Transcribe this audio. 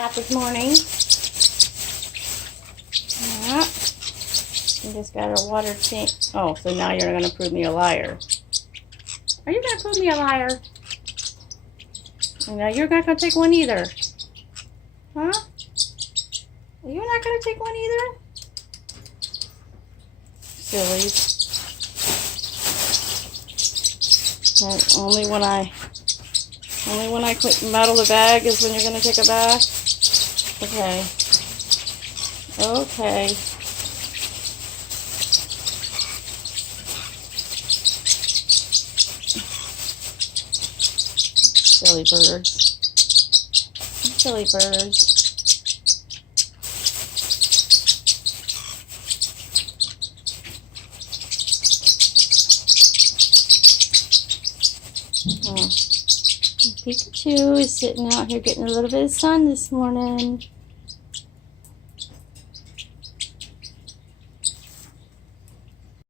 Out this morning. Yeah. You just got a water tank. Oh, so now you're going to prove me a liar. Are you going to prove me a liar? No, you're not going to take one either. Huh? You're not going to take one either? Sillies. Only when I muddle the bag is when you're going to take a bath? Okay. Okay. Silly birds. Silly birds. Oh. Pikachu is sitting out here getting a little bit of sun this morning.